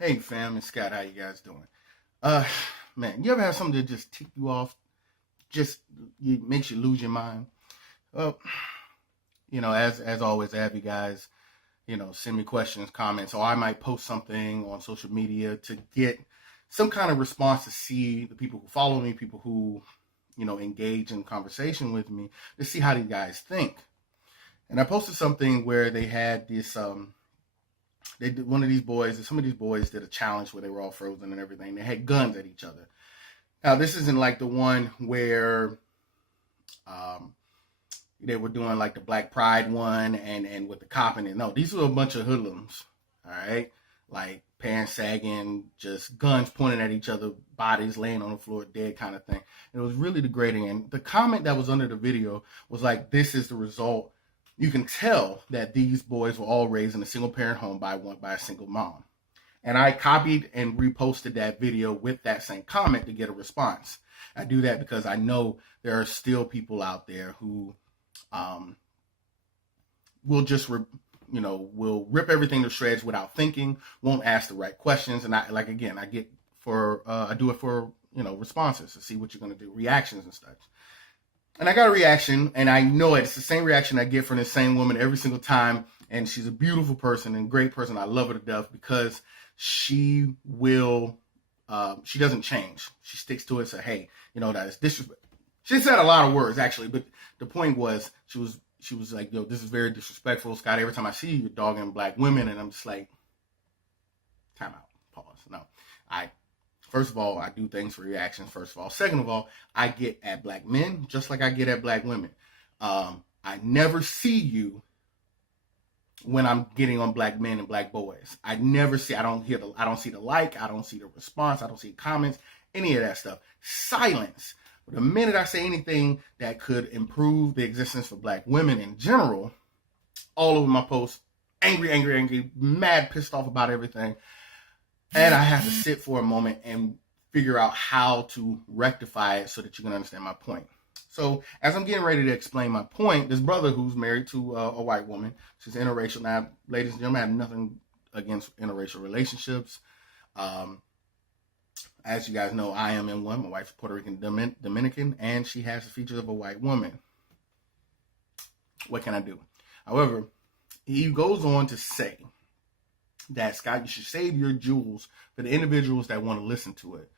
Hey fam, it's Scott. How you guys doing? Uh, Man, you ever have something that just tick you off, just makes you lose your mind? Well, as always, I have you guys, send me questions, comments, or I might post something on social media to get some kind of response to see the people who follow me, people who, engage in conversation with me, to see how you guys think. And I posted something where they had this they did one of these boys, some of these boys did a challenge where they were all frozen and everything. They had guns at each other. Now, this isn't like the one where they were doing like the Black Pride one and with the cop in it. No, these were a bunch of hoodlums, all right? Like pants sagging, just guns pointing at each other, bodies laying on the floor, dead kind of thing. It was really degrading. And the comment that was under the video was like, this is the result. You can tell that these boys were all raised in a single parent home by a single mom. And I copied and reposted that video with that same comment to get a response. I do that because I know there are still people out there who will just will rip everything to shreds without thinking, won't ask the right questions. And I do it for responses to see what you're going to do, reactions and stuff. And I got a reaction, and I know it's the same reaction I get from the same woman every single time. And she's a beautiful person and great person. I love her to death because she doesn't change. She sticks to it. So, hey, that is disrespect. She said a lot of words, actually, but the point was she was like, yo, this is very disrespectful, Scott. Every time I see you, you're dogging black women. And I'm just like, time out, pause. No, First of all, I do things for reactions, first of all. Second of all, I get at black men just like I get at black women. I never see you when I'm getting on black men and black boys. I don't see the like, I don't see the response, I don't see comments, any of that stuff. Silence. But the minute I say anything that could improve the existence for black women in general, all over my posts, angry, mad, pissed off about everything. And I have to sit for a moment and figure out how to rectify it so that you can understand my point. So as I'm getting ready to explain my point, this brother who's married to a white woman, she's interracial. Now, ladies and gentlemen, I have nothing against interracial relationships. As you guys know, I am in one. My wife's Puerto Rican Dominican, and she has the features of a white woman. What can I do? However, he goes on to say that, Scott, you should save your jewels for the individuals that want to listen to it.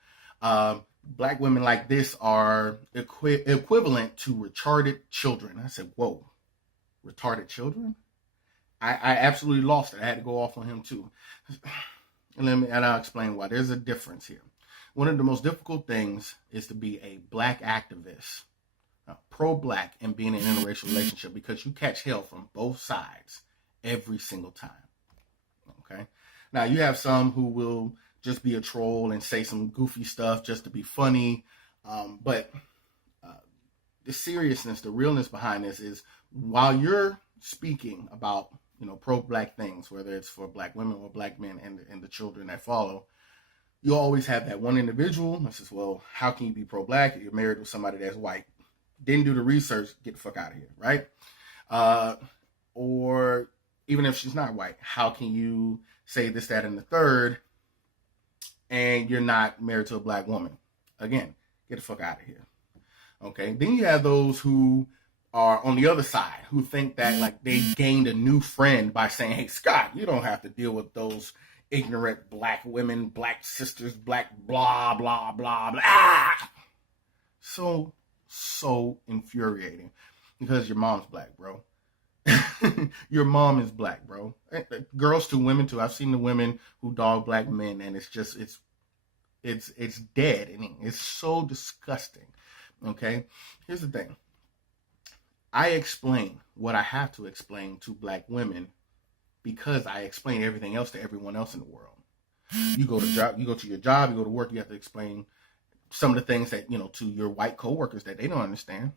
Black women like this are equivalent to retarded children. I said, whoa, retarded children? I absolutely lost it. I had to go off on him too. And I'll explain why. There's a difference here. One of the most difficult things is to be a black activist, pro-black, and be in an interracial relationship because you catch hell from both sides every single time. Okay. Now you have some who will just be a troll and say some goofy stuff just to be funny. But the seriousness, the realness behind this is while you're speaking about, pro-black things, whether it's for black women or black men and the children that follow, you always have that one individual that says, well, how can you be pro-black? You're married with somebody that's white. Didn't do the research. Get the fuck out of here. Right. Or even if she's not white, how can you say this, that, and the third, and you're not married to a black woman? Again, get the fuck out of here. Okay. Then you have those who are on the other side, who think that like they gained a new friend by saying, hey, Scott, you don't have to deal with those ignorant black women, black sisters, black blah, blah, blah, blah. Ah! So infuriating because your mom's black, bro. Your mom is black, bro. Girls too, women too. I've seen the women who dog black men, and it's dead. I mean, it's so disgusting. Okay, here's the thing. I explain what I have to explain to black women because I explain everything else to everyone else in the world. You go to your job, you go to work, you have to explain some of the things that to your white coworkers that they don't understand.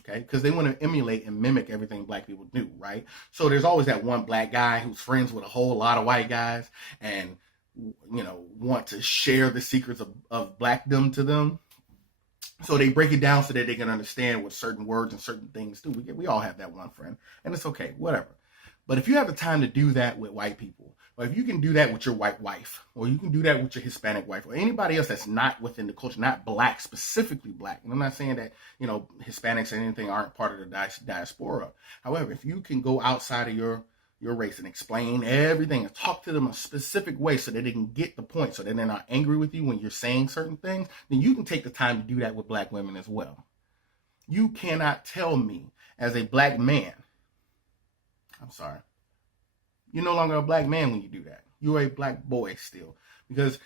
Okay, because they want to emulate and mimic everything black people do, right? So there's always that one black guy who's friends with a whole lot of white guys and, want to share the secrets of blackdom to them. So they break it down so that they can understand what certain words and certain things do. We all have that one friend, and it's okay, whatever. But if you have the time to do that with white people, Well, if you can do that with your white wife, or you can do that with your Hispanic wife, or anybody else that's not within the culture, not black, specifically black. And I'm not saying that, Hispanics and anything aren't part of the diaspora. However, if you can go outside of your race and explain everything and talk to them a specific way so that they can get the point, so that they're not angry with you when you're saying certain things, then you can take the time to do that with black women as well. You cannot tell me as a black man, I'm sorry, you're no longer a black man when you do that. You're a black boy still. Because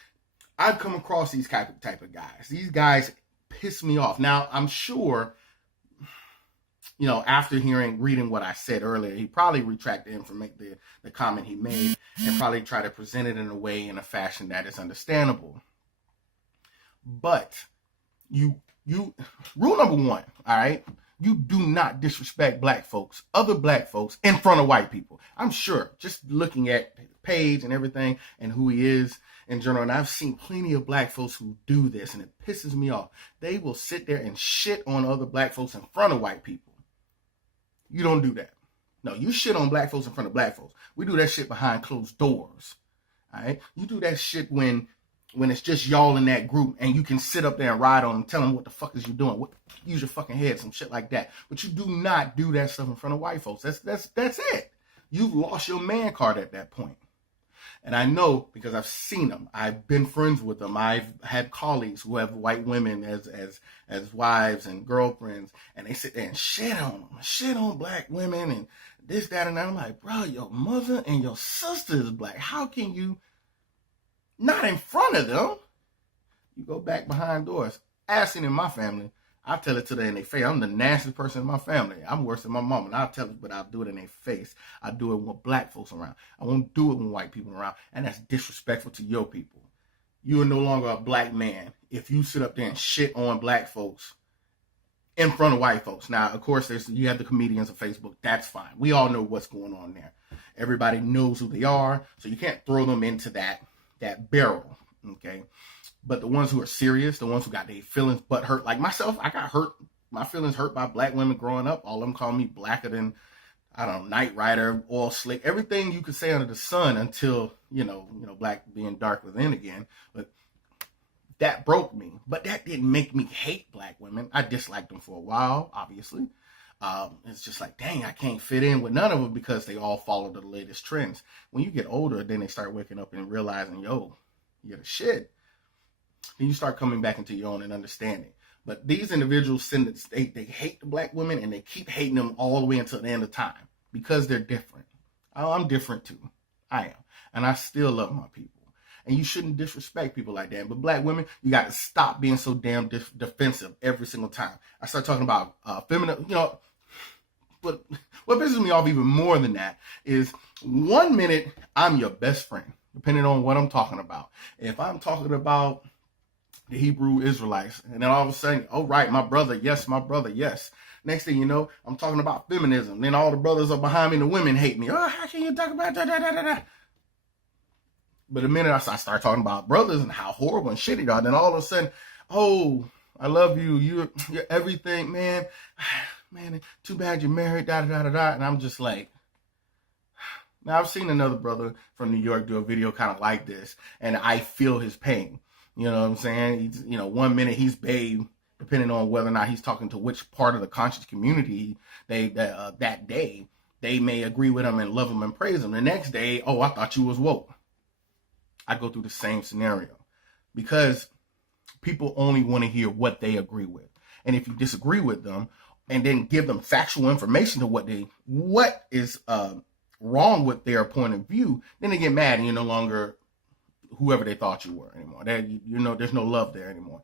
I've come across these type of guys. These guys piss me off. Now, I'm sure, after reading what I said earlier, he probably retracted the comment he made and probably try to present it in a fashion that is understandable. But rule number one, all right? You do not disrespect other black folks in front of white people. I'm sure, just looking at the page and everything and who he is in general, and I've seen plenty of black folks who do this, and it pisses me off. They will sit there and shit on other black folks in front of white people. You don't do that. No, you shit on black folks in front of black folks. We do that shit behind closed doors. All right? You do that shit when it's just y'all in that group and you can sit up there and ride on them, tell them what the fuck is you doing. Use your fucking head, some shit like that. But you do not do that stuff in front of white folks. That's it. You've lost your man card at that point. And I know because I've seen them. I've been friends with them. I've had colleagues who have white women as wives and girlfriends, and they sit there and shit on them, shit on black women and this, that, and that. I'm like, bro, your mother and your sister is black. How can you not in front of them? You go back behind doors. Asking in my family, I tell it to them in their face. I'm the nastiest person in my family. I'm worse than my mom, and I'll tell it, but I'll do it in their face. I do it with black folks around. I won't do it with white people around, and that's disrespectful to your people. You are no longer a black man if you sit up there and shit on black folks in front of white folks. Now, of course, you have the comedians on Facebook. That's fine. We all know what's going on there. Everybody knows who they are, so you can't throw them into that barrel, okay? But the ones who are serious, the ones who got their feelings butt hurt, like myself, I got hurt, my feelings hurt by black women growing up. All of them call me blacker than, I don't know, Knight Rider, oil slick, everything you could say under the sun until, black being dark within again. But that broke me. But that didn't make me hate black women. I disliked them for a while, obviously. It's just like, dang, I can't fit in with none of them because they all follow the latest trends. When you get older, then they start waking up and realizing, yo, you're the shit. Then you start coming back into your own and understanding. But these individuals they hate the black women and they keep hating them all the way until the end of time because they're different. I'm different too. I am. And I still love my people. And you shouldn't disrespect people like that. But black women, you got to stop being so damn defensive every single time. I start talking about feminine, But what pisses me off even more than that is 1 minute I'm your best friend, depending on what I'm talking about. If I'm talking about the Hebrew Israelites, and then all of a sudden, oh right, my brother, yes. Next thing you know, I'm talking about feminism. Then all the brothers are behind me and the women hate me. Oh, how can you talk about that? But the minute I start talking about brothers and how horrible and shitty they are, then all of a sudden, oh, I love you. You're everything, man. Man, too bad you're married, And I'm just like, now I've seen another brother from New York do a video kind of like this, and I feel his pain. You know what I'm saying? He's, 1 minute he's babe, depending on whether or not he's talking to which part of the conscious community that day, they may agree with him and love him and praise him. The next day, oh, I thought you was woke. I go through the same scenario because people only want to hear what they agree with. And if you disagree with them and then give them factual information to what is wrong with their point of view, then they get mad and you're no longer whoever they thought you were anymore. There's no love there anymore.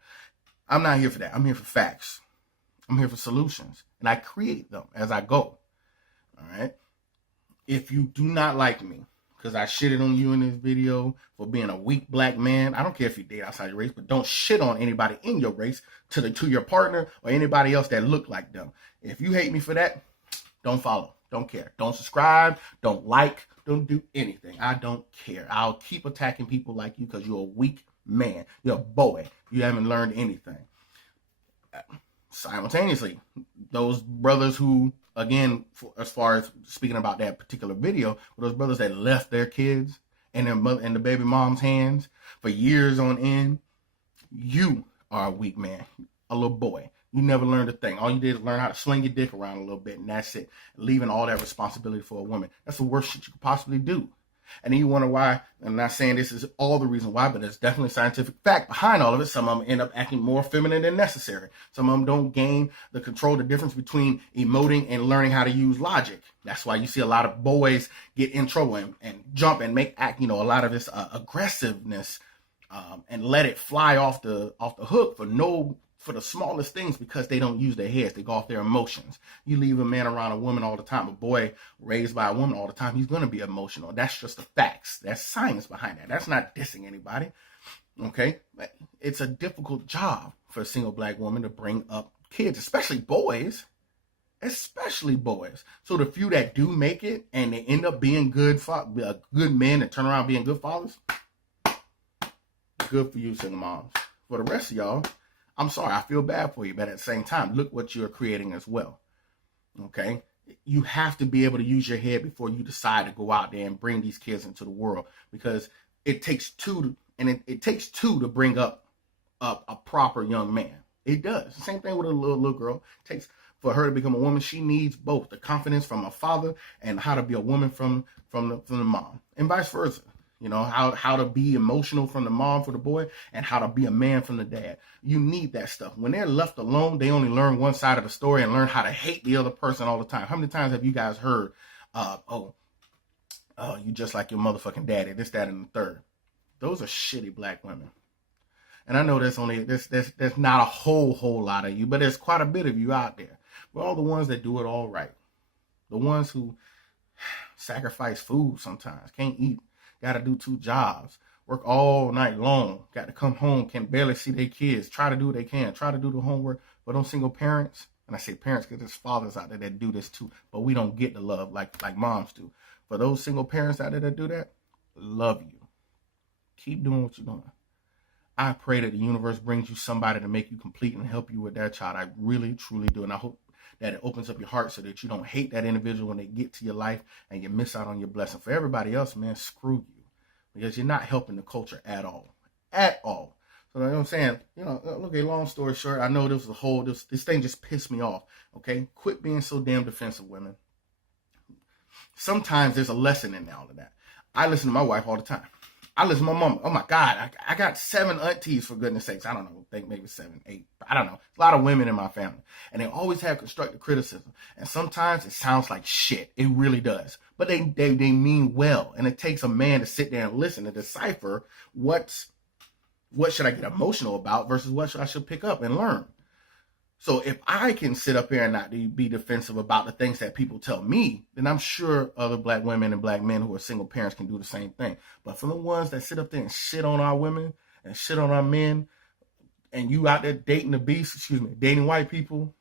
I'm not here for that. I'm here for facts. I'm here for solutions. And I create them as I go. All right? If you do not like me, because I shitted on you in this video for being a weak black man, I don't care if you date outside your race, but don't shit on anybody in your race to your partner or anybody else that look like them. If you hate me for that, don't follow. Don't care. Don't subscribe. Don't like. Don't do anything. I don't care. I'll keep attacking people like you because you're a weak man. You're a boy. You haven't learned anything. Simultaneously, those brothers who, again, as far as speaking about that particular video, those brothers that left their kids in the baby mom's hands for years on end, you are a weak man, a little boy. You never learned a thing. All you did is learn how to swing your dick around a little bit, and that's it. Leaving all that responsibility for a woman. That's the worst shit you could possibly do. And then you wonder why. I'm not saying this is all the reason why, but there's definitely scientific fact behind all of it. Some of them end up acting more feminine than necessary. Some of them don't gain the control, the difference between emoting and learning how to use logic. That's why you see a lot of boys get in trouble and jump and act, a lot of this aggressiveness, and let it fly off the hook for the smallest things, because they don't use their heads. They go off their emotions. You leave a man around a woman all the time, a boy raised by a woman all the time, he's going to be emotional. That's just the facts. That's science behind that. That's not dissing anybody. Okay? It's a difficult job for a single black woman to bring up kids, especially boys. So the few that do make it and they end up being good men and turn around being good fathers, good for you, single moms. For the rest of y'all, I'm sorry, I feel bad for you, but at the same time, look what you're creating as well. Okay? You have to be able to use your head before you decide to go out there and bring these kids into the world, because it takes two, it takes two to bring up a proper young man. It does. The same thing with a little girl. It takes for her to become a woman. She needs both the confidence from a father and how to be a woman from the mom, and vice versa. How to be emotional from the mom for the boy and how to be a man from the dad. You need that stuff. When they're left alone, they only learn one side of the story and learn how to hate the other person all the time. How many times have you guys heard, you just like your motherfucking daddy, this, that, and the third? Those are shitty black women. And I know there's not a whole lot of you, but there's quite a bit of you out there. We're all the ones that do it all right. The ones who sacrifice food sometimes, can't eat. Got to do 2 jobs, work all night long, got to come home, can barely see their kids, try to do what they can, try to do the homework. But those single parents, and I say parents because there's fathers out there that do this too, but we don't get the love like moms do. For those single parents out there that do that, love you. Keep doing what you're doing. I pray that the universe brings you somebody to make you complete and help you with that child. I really, truly do. And I hope that it opens up your heart so that you don't hate that individual when they get to your life and you miss out on your blessing. For everybody else, man, screw you, because you're not helping the culture at all. At all. So, you know what I'm saying? Look, long story short, I know this thing just pissed me off. Okay? Quit being so damn defensive, women. Sometimes there's a lesson in all of that. I listen to my wife all the time. I listen to my mom. Oh my God, I got 7 aunties, for goodness sakes. I don't know, I think maybe 7, 8. I don't know. A lot of women in my family. And they always have constructive criticism. And sometimes it sounds like shit. It really does. But they mean well. And it takes a man to sit there and listen and decipher what should I get emotional about versus what I should pick up and learn. So if I can sit up here and not be defensive about the things that people tell me, then I'm sure other black women and black men who are single parents can do the same thing. But for the ones that sit up there and shit on our women and shit on our men, and you out there dating the beast, dating white people,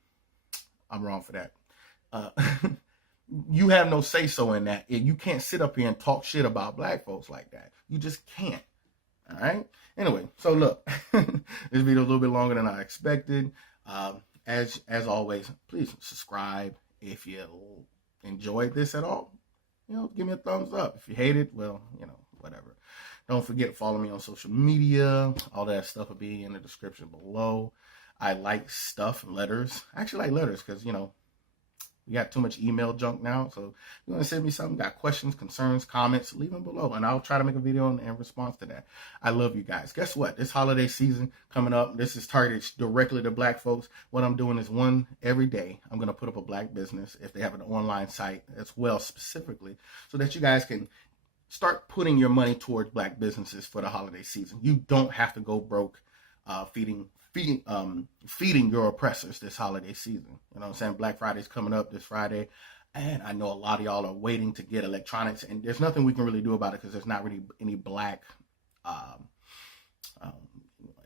I'm wrong for that. You have no say-so in that. You can't sit up here and talk shit about black folks like that. You just can't. All right? Anyway, so look, this video is a little bit longer than I expected. As always, please subscribe if you enjoyed this at all. Give me a thumbs up. If you hate it, well, whatever. Don't forget to follow me on social media. All that stuff will be in the description below. I like stuff, letters. I actually like letters because, we got too much email junk now. So if you want to send me something, got questions, concerns, comments, leave them below. And I'll try to make a video in response to that. I love you guys. Guess what? This holiday season coming up, this is targeted directly to black folks. What I'm doing is every day, I'm going to put up a black business if they have an online site as well specifically, so that you guys can start putting your money towards black businesses for the holiday season. You don't have to go broke feeding your oppressors this holiday season. You know what I'm saying? Black Friday's coming up this Friday, and I know a lot of y'all are waiting to get electronics, and there's nothing we can really do about it because there's not really any black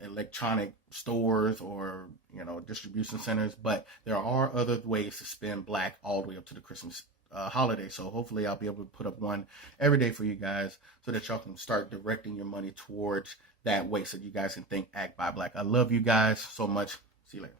electronic stores or distribution centers, but there are other ways to spend black all the way up to the Christmas holiday. So hopefully I'll be able to put up one every day for you guys so that y'all can start directing your money towards that way so you guys can think, act, buy black. I love you guys so much. See you later.